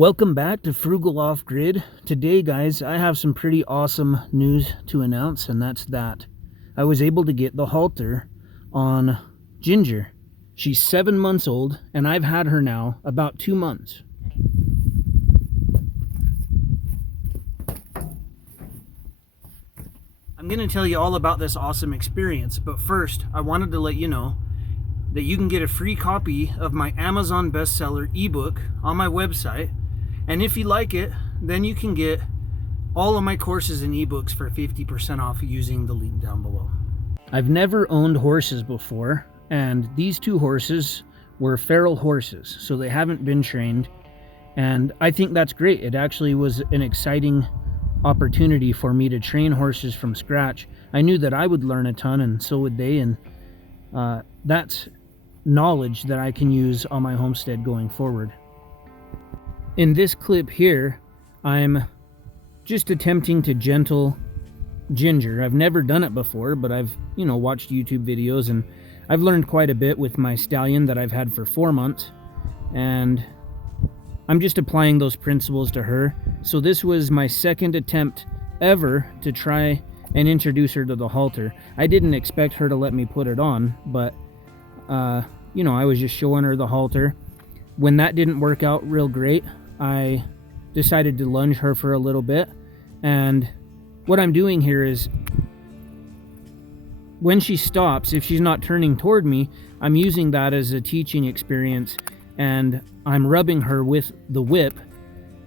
Welcome back to Frugal Off Grid. Today, guys, I have some pretty awesome news to announce, and that's that I was able to get the halter on Ginger. She's 7 months old, and I've had her now about 2 months. I'm going to tell you all about this awesome experience, but first, I wanted to let you know that you can get a free copy of my Amazon bestseller ebook on my website. And if you like it, then you can get all of my courses and ebooks for 50% off using the link down below. I've never owned horses before, and these two horses were feral horses, so they haven't been trained. And I think that's great. It actually was an exciting opportunity for me to train horses from scratch. I knew that I would learn a ton, and so would they, and that's knowledge that I can use on my homestead going forward. In this clip here, I'm just attempting to gentle Ginger. I've never done it before, but I've, watched YouTube videos, and I've learned quite a bit with my stallion that I've had for 4 months, and I'm just applying those principles to her. So this was my second attempt ever to try and introduce her to the halter. I didn't expect her to let me put it on, but I was just showing her the halter. When that didn't work out real great, I decided to lunge her for a little bit. And what I'm doing here is, when she stops, if she's not turning toward me, I'm using that as a teaching experience, and I'm rubbing her with the whip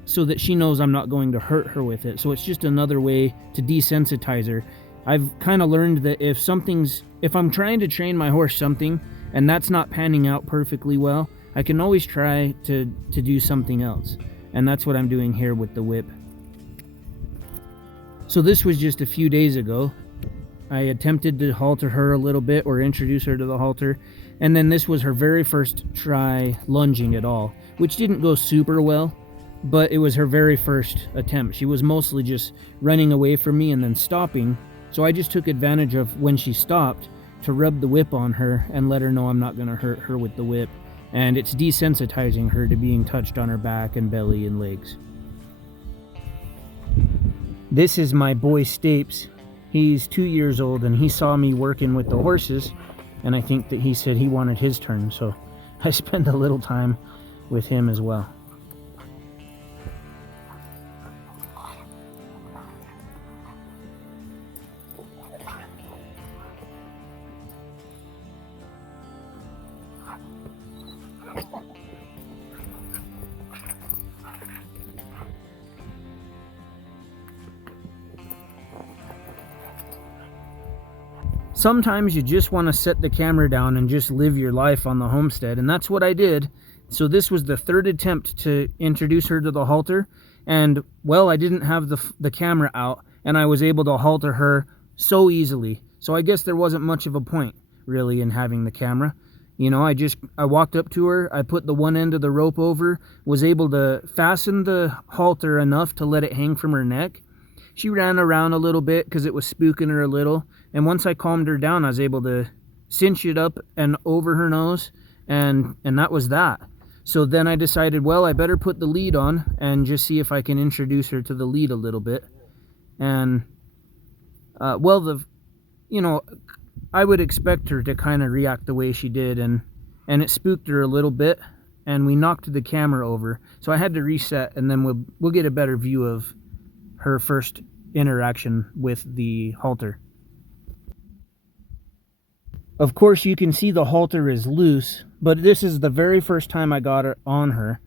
so that she knows I'm not going to hurt her with it. So it's just another way to desensitize her. I've kind of learned that if I'm trying to train my horse something and that's not panning out perfectly well, I can always try to do something else. And that's what I'm doing here with the whip. So this was just a few days ago. I attempted to halter her a little bit, or introduce her to the halter. And then this was her very first try lunging at all, which didn't go super well, but it was her very first attempt. She was mostly just running away from me and then stopping. So I just took advantage of when she stopped to rub the whip on her and let her know I'm not going to hurt her with the whip. And it's desensitizing her to being touched on her back and belly and legs. This is my boy Stapes. He's 2 years old, and he saw me working with the horses, and I think that he said he wanted his turn, so I spent a little time with him as well. Sometimes you just want to set the camera down and just live your life on the homestead, and that's what I did. So this was the third attempt to introduce her to the halter, and well, I didn't have the camera out, and I was able to halter her so easily. So I guess there wasn't much of a point really in having the camera. I walked up to her, I put the one end of the rope over, was able to fasten the halter enough to let it hang from her neck. She ran around a little bit because it was spooking her a little. And once I calmed her down, I was able to cinch it up and over her nose. And that was that. So then I decided, well, I better put the lead on and just see if I can introduce her to the lead a little bit. And, I would expect her to kind of react the way she did. And it spooked her a little bit. And we knocked the camera over. So I had to reset, and then we'll get a better view of her first interaction with the halter. Of course, you can see the halter is loose, but this is the very first time I got it on her.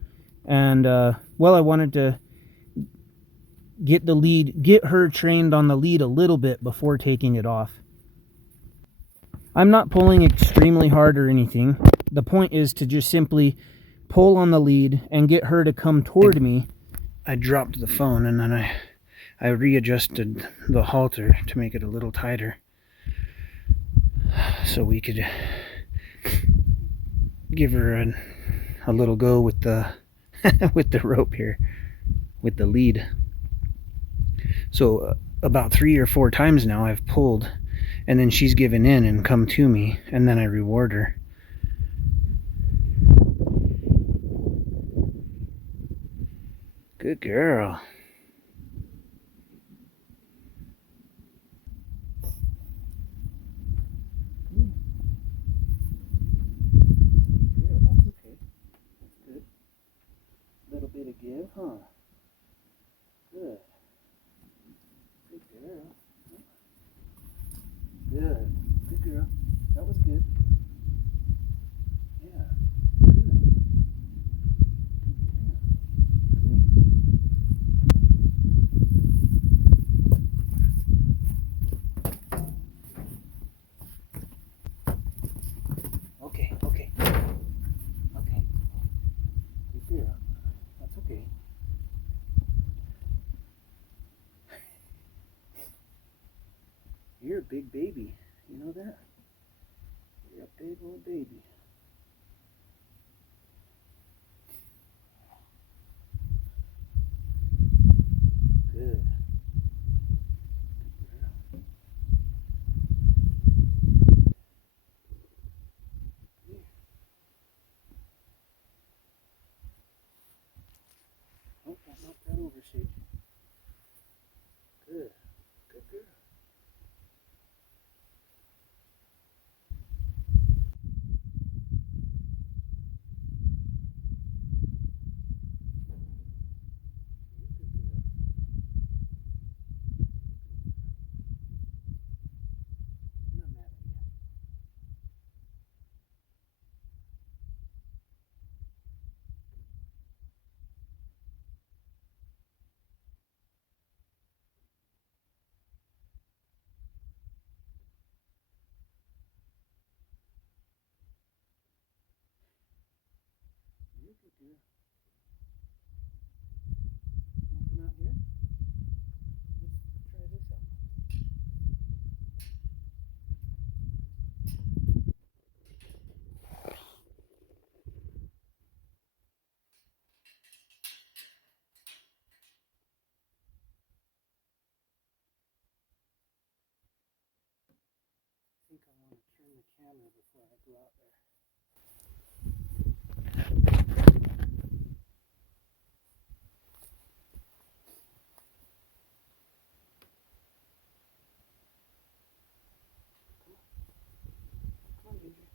And, I wanted to get her trained on the lead a little bit before taking it off. I'm not pulling extremely hard or anything. The point is to just simply pull on the lead and get her to come toward me. I dropped the phone, and then I readjusted the halter to make it a little tighter so we could give her a little go with the with the rope here, with the lead. So about 3 or 4 times now I've pulled, and then she's given in and come to me, and then I reward her. Good girl. Yeah, that's okay. That's good. A little bit of give, huh? Good. Good girl. Good. Good girl. That was good. Yeah. Good. Okay, okay. Okay. Good girl. That's okay. You're a big baby. You know that? You're a big old baby. Good. Oh, don't knock that over, Sage. Good. Good girl. I'm not mad at you. You're a good girl. You want to come out here? Let's try this out. I think I want to turn the camera before I go out there. Come on, Ginger.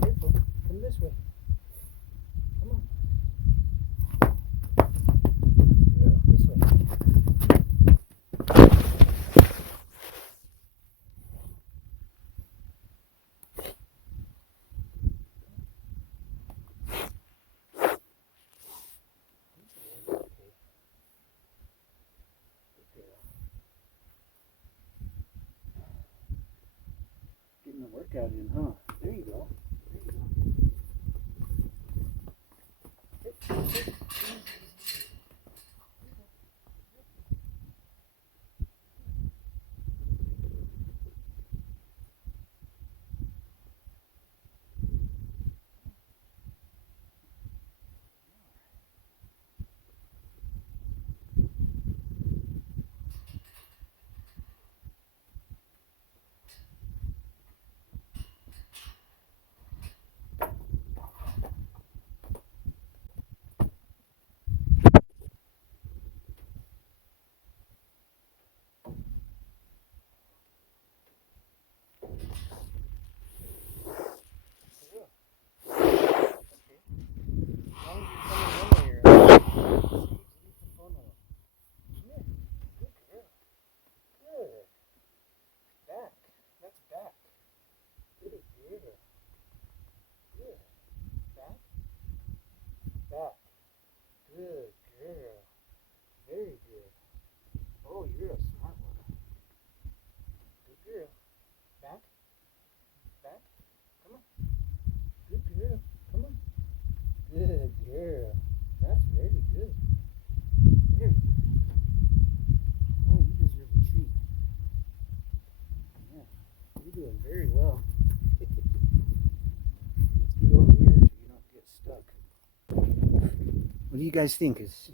Careful. Come this way. Come on. Yeah, this way. Okay. Good girl. Getting the workout in, huh? There you go. There you go. What do you guys think? Is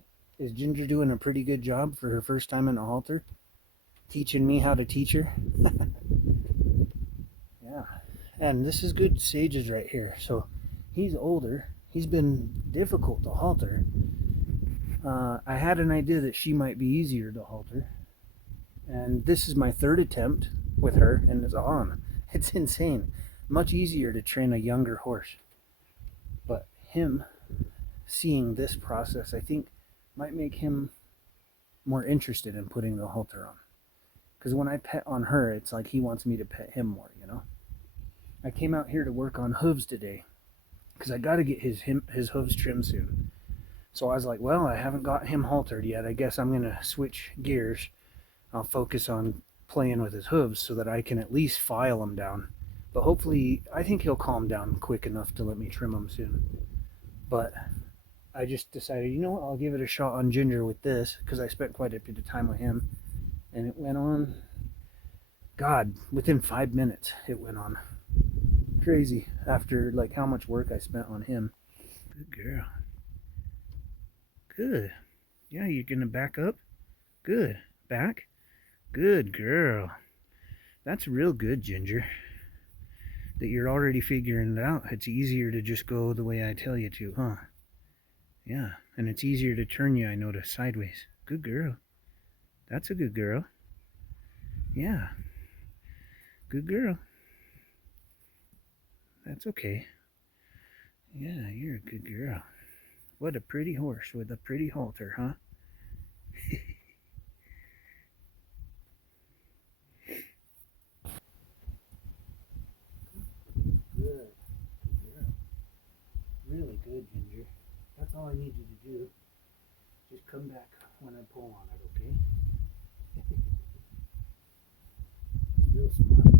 Ginger doing a pretty good job for her first time in a halter? Teaching me how to teach her? Yeah. And this is good sages right here. So he's older. He's been difficult to halter. I had an idea that she might be easier to halter. And this is my third attempt with her, and it's on. It's insane. Much easier to train a younger horse. But him seeing this process, I think, might make him more interested in putting the halter on. Because when I pet on her, it's like he wants me to pet him more, you know? I came out here to work on hooves today because I got to get his hooves trimmed soon. So I was like, well, I haven't got him haltered yet. I guess I'm going to switch gears. I'll focus on playing with his hooves so that I can at least file him down. But hopefully, I think he'll calm down quick enough to let me trim him soon. But I just decided, you know what, I'll give it a shot on Ginger with this because I spent quite a bit of time with him. And it went on, God, within 5 minutes it went on. Crazy after like how much work I spent on him. Good girl. Good. Yeah, you're gonna back up? Good. Back? Good girl. That's real good, Ginger. That you're already figuring it out. It's easier to just go the way I tell you to, huh? Yeah, and it's easier to turn you, I notice, sideways. Good girl. That's a good girl. Yeah. Good girl. That's okay. Yeah, you're a good girl. What a pretty horse with a pretty halter, huh? Good. Yeah. Really good, Ginger. That's all I need you to do. Just come back when I pull on it, okay? It's real smart.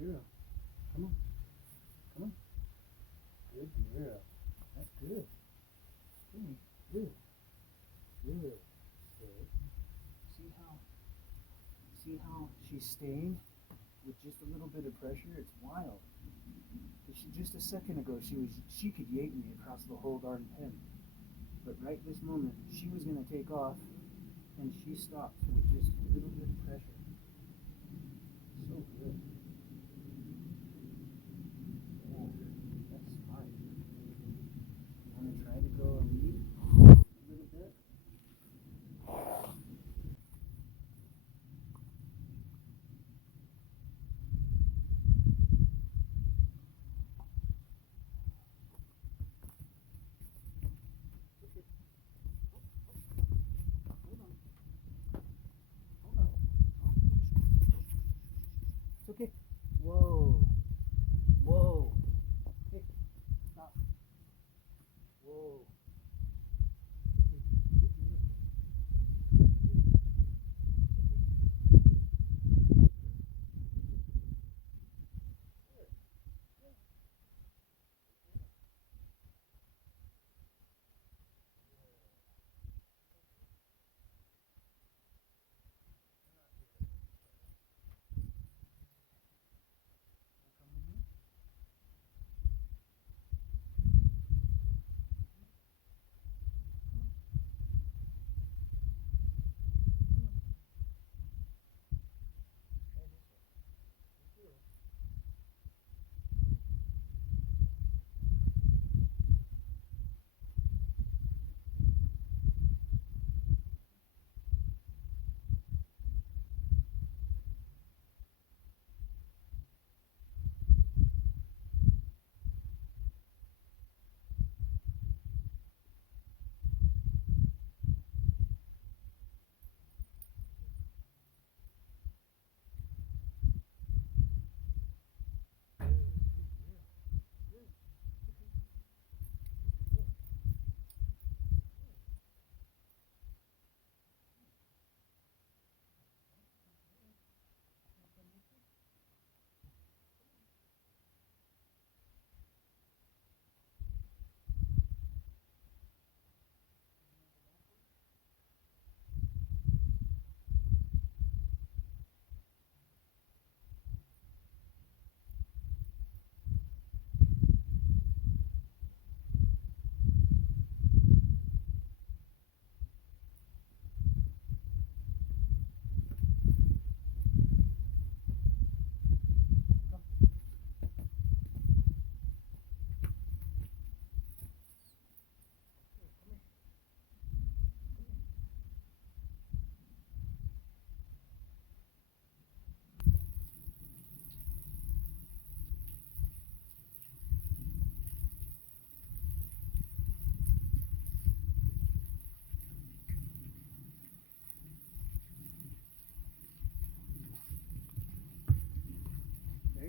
Girl, come on. Come on. Good girl. That's good. Good. Good. Good. Good. See how she's staying with just a little bit of pressure? It's wild. Just a second ago, she could yank me across the whole darn pen. But right this moment, she was gonna take off, and she stopped with just a little bit of pressure. So good. Yeah, that's smart. You wanna try to go a lead a little bit? Hold on.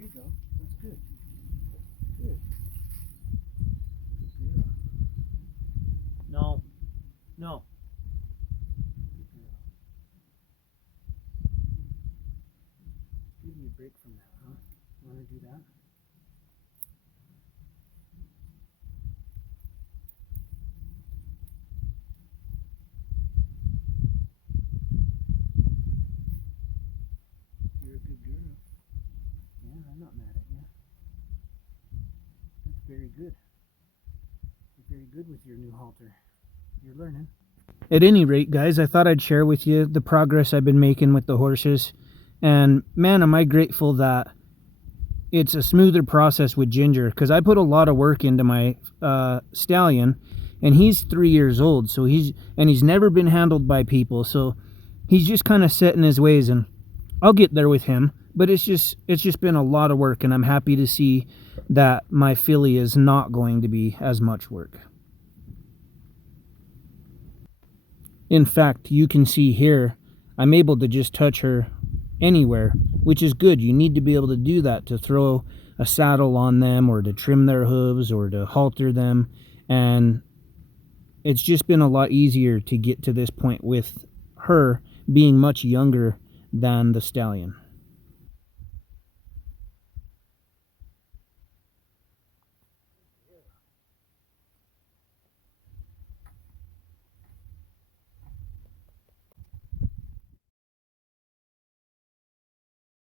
you go. That's good. Good. Good girl. No. No. Good girl. Give me a break from that, huh? Want to do that? You're a good girl. Yeah, I'm not mad at you. That's very good. You're very good with your new halter. You're learning. At any rate, guys, I thought I'd share with you the progress I've been making with the horses. And man, am I grateful that it's a smoother process with Ginger, because I put a lot of work into my stallion, and he's 3 years old, so he's never been handled by people, so he's just kind of set in his ways, and I'll get there with him. But it's just been a lot of work, and I'm happy to see that my filly is not going to be as much work. In fact, you can see here, I'm able to just touch her anywhere, which is good. You need to be able to do that to throw a saddle on them, or to trim their hooves, or to halter them. And it's just been a lot easier to get to this point with her being much younger than the stallion.